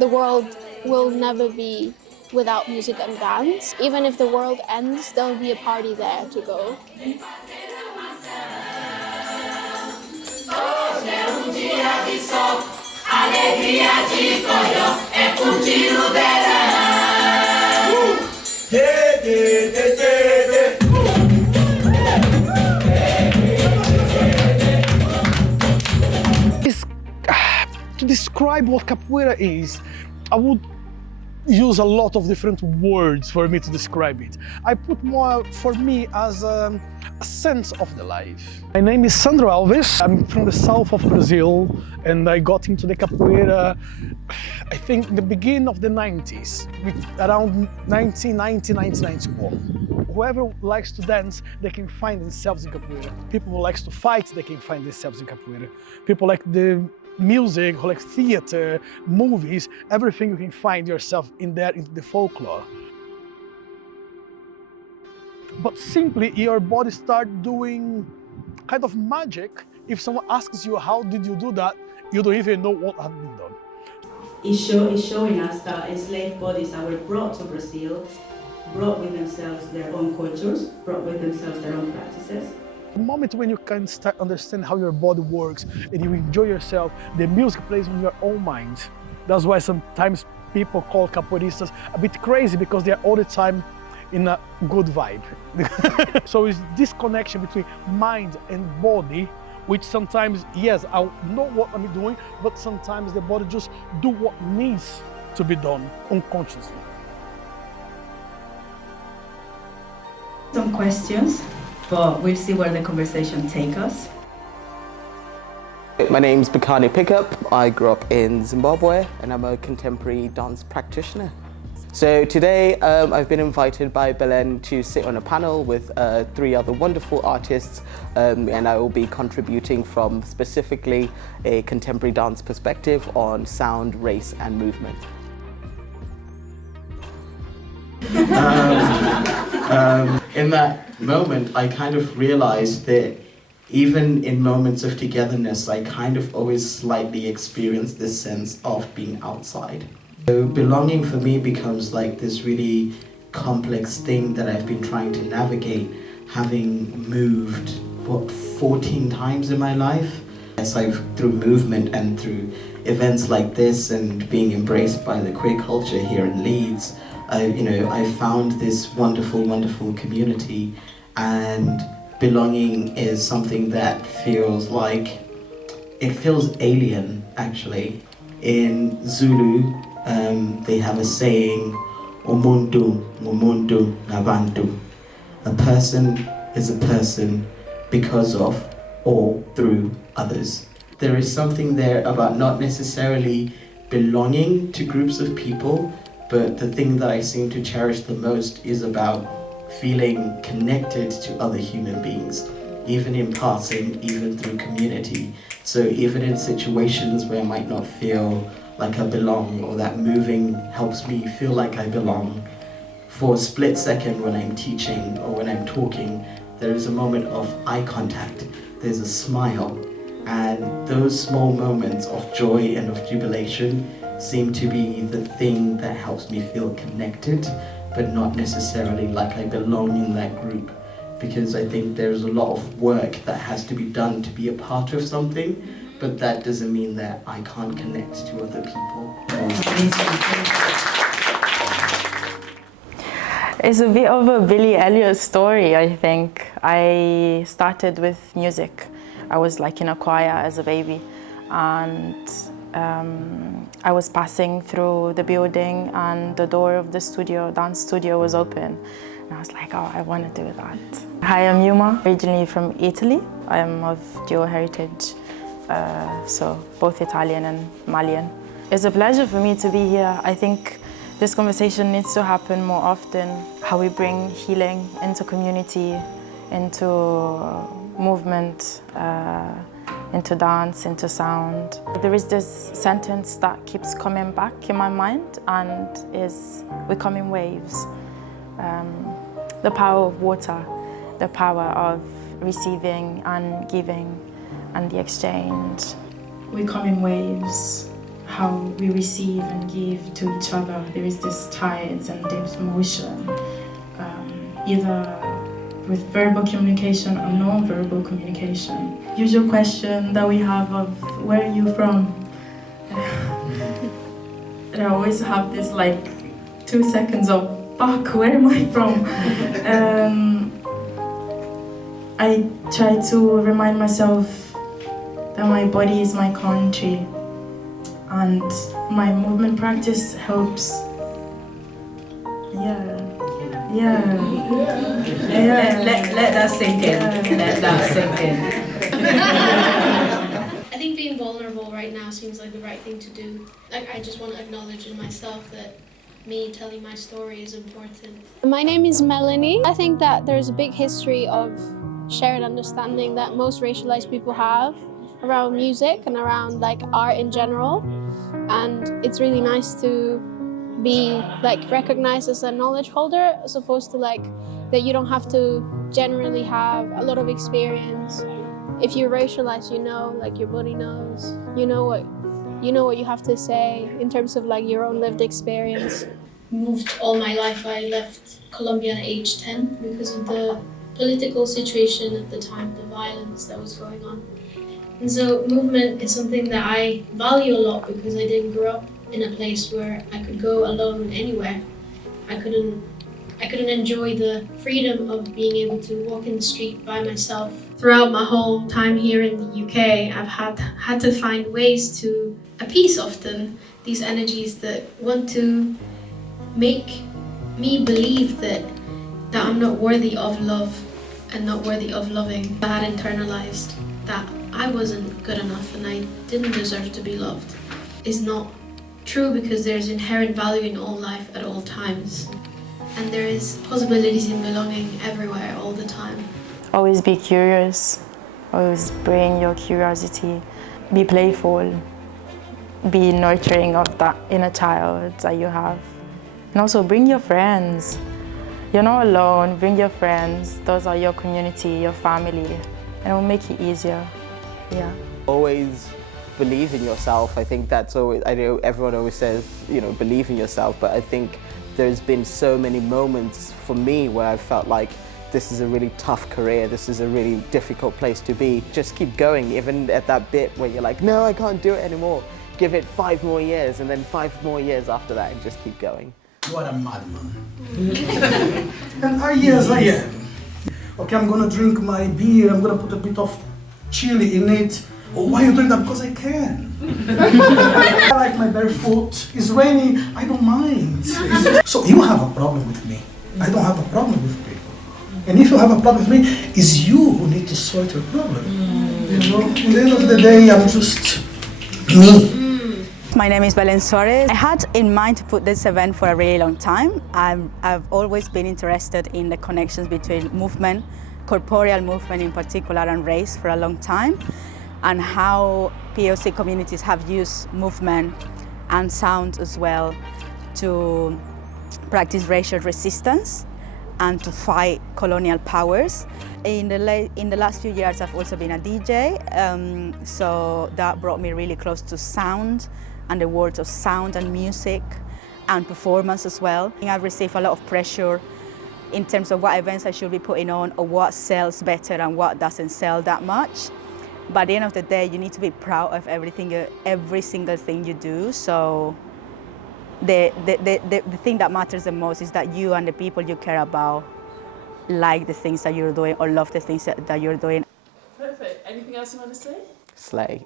The world will never be without music and dance. Even if the world ends, there'll be a party there to go. To describe what capoeira is, I would use a lot of different words for me to describe it. I put more for me as a sense of the life. My name is Sandro Alves. I'm from the south of Brazil, and I got into the capoeira, I think, the beginning of the 90s, around 1990, 1991. Whoever likes to dance, they can find themselves in capoeira. People who likes to fight, they can find themselves in capoeira. People like the music, who like theater, movies, everything you can find yourself in there, in the folklore. But simply your body starts doing kind of magic. If someone asks you how did you do that, you don't even know what has been done. It's showing us that enslaved bodies that were brought to Brazil brought with themselves their own cultures, brought with themselves their own practices. The moment when you can start understand how your body works and you enjoy yourself, the music plays on your own mind. That's why sometimes people call capoeiristas a bit crazy, because they're all the time in a good vibe. So it's this connection between mind and body, which sometimes, yes, I know what I'm doing, but sometimes the body just do what needs to be done unconsciously. Some questions, but we'll see where the conversation takes us. My name's Bakani Pickup. I grew up in Zimbabwe and I'm a contemporary dance practitioner. So today I've been invited by Belen to sit on a panel with 3 other wonderful artists, and I will be contributing from specifically a contemporary dance perspective on sound, race and movement. In that moment, I kind of realized that even in moments of togetherness, I kind of always slightly experience this sense of being outside. So belonging for me becomes like this really complex thing that I've been trying to navigate, having moved, 14 times in my life? Yes, through movement and through events like this and being embraced by the queer culture here in Leeds, I found this wonderful, wonderful community, and belonging is something that feels alien, actually. In Zulu, they have a saying, "Umuntu, ngumuntu, ngabantu." A person is a person because of or through others. There is something there about not necessarily belonging to groups of people, but the thing that I seem to cherish the most is about feeling connected to other human beings, even in passing, even through community. So even in situations where I might not feel like I belong, or that moving helps me feel like I belong, for a split second when I'm teaching or when I'm talking, there is a moment of eye contact, there's a smile, and those small moments of joy and of jubilation seem to be the thing that helps me feel connected, but not necessarily like I belong in that group, because I think there's a lot of work that has to be done to be a part of something, but that doesn't mean that I can't connect to other people. It's a bit of a Billy Elliot story, I think. I started with music. I was like in a choir as a baby, and I was passing through the building and the door of the dance studio was open. And I was like, oh, I want to do that. Hi, I'm Yuma, originally from Italy. I am of dual heritage, so both Italian and Malian. It's a pleasure for me to be here. I think this conversation needs to happen more often, how we bring healing into community, into movement, into dance, into sound. There is this sentence that keeps coming back in my mind, and is, we come in waves. The power of water, the power of receiving and giving, and the exchange. We come in waves. how we receive and give to each other. There is this tides and deep motion, either with verbal communication or non-verbal communication. Usual question that we have of where are you from? And I always have this like 2 seconds of fuck, where am I from? I try to remind myself that my body is my country, and my movement practice helps. Let that sink in. Let that sink in. I think being vulnerable right now seems like the right thing to do. Like, I just want to acknowledge in myself that me telling my story is important. My name is Melanie. I think that there's a big history of shared understanding that most racialized people have around music and around like art in general. And it's really nice to be like recognized as a knowledge holder, as opposed to like that you don't have to generally have a lot of experience. If you're racialized, you know, like your body knows, you know what you have to say in terms of like your own lived experience. Moved all my life. I left Colombia at age 10 because of the political situation at the time, the violence that was going on. And so movement is something that I value a lot because I didn't grow up in a place where I could go alone anywhere. I couldn't enjoy the freedom of being able to walk in the street by myself. Throughout my whole time here in the UK, I've had to find ways to appease often these energies that want to make me believe that I'm not worthy of love and not worthy of loving. I had internalized that I wasn't good enough and I didn't deserve to be loved. Is not true, because there's inherent value in all life at all times. And there is possibilities in belonging everywhere all the time. Always be curious, always bring your curiosity, be playful, be nurturing of that inner child that you have. And also bring your friends. You're not alone, bring your friends. Those are your community, your family, and it will make it easier. Yeah. Always believe in yourself. I think that's always, I know everyone always says, you know, believe in yourself, but I think there's been so many moments for me where I felt like this is a really tough career, this is a really difficult place to be. Just keep going, even at that bit where you're like, no, I can't do it anymore. Give it 5 more years, and then 5 more years after that, and just keep going. You are a madman. And yes, I am. Okay, I'm gonna drink my beer, I'm gonna put a bit of chili in it. Oh, why are you doing that? Because I can. I like my bare foot. It's raining, I don't mind. So you have a problem with me. I don't have a problem with people. And if you have a problem with me, it's you who need to sort your problem. You know, at the end of the day, I'm just me. My name is Belen Suarez. I had in mind to put this event for a really long time. I've always been interested in the connections between movement, corporeal movement in particular, and race for a long time, and how POC communities have used movement and sound as well to practice racial resistance and to fight colonial powers. In the last few years, I've also been a DJ, so that brought me really close to sound and the words of sound and music and performance as well. I've received a lot of pressure in terms of what events I should be putting on or what sells better and what doesn't sell that much. But at the end of the day, you need to be proud of every single thing you do. So the thing that matters the most is that you and the people you care about like the things that you're doing or love the things that you're doing. Perfect. Anything else you want to say? Slay.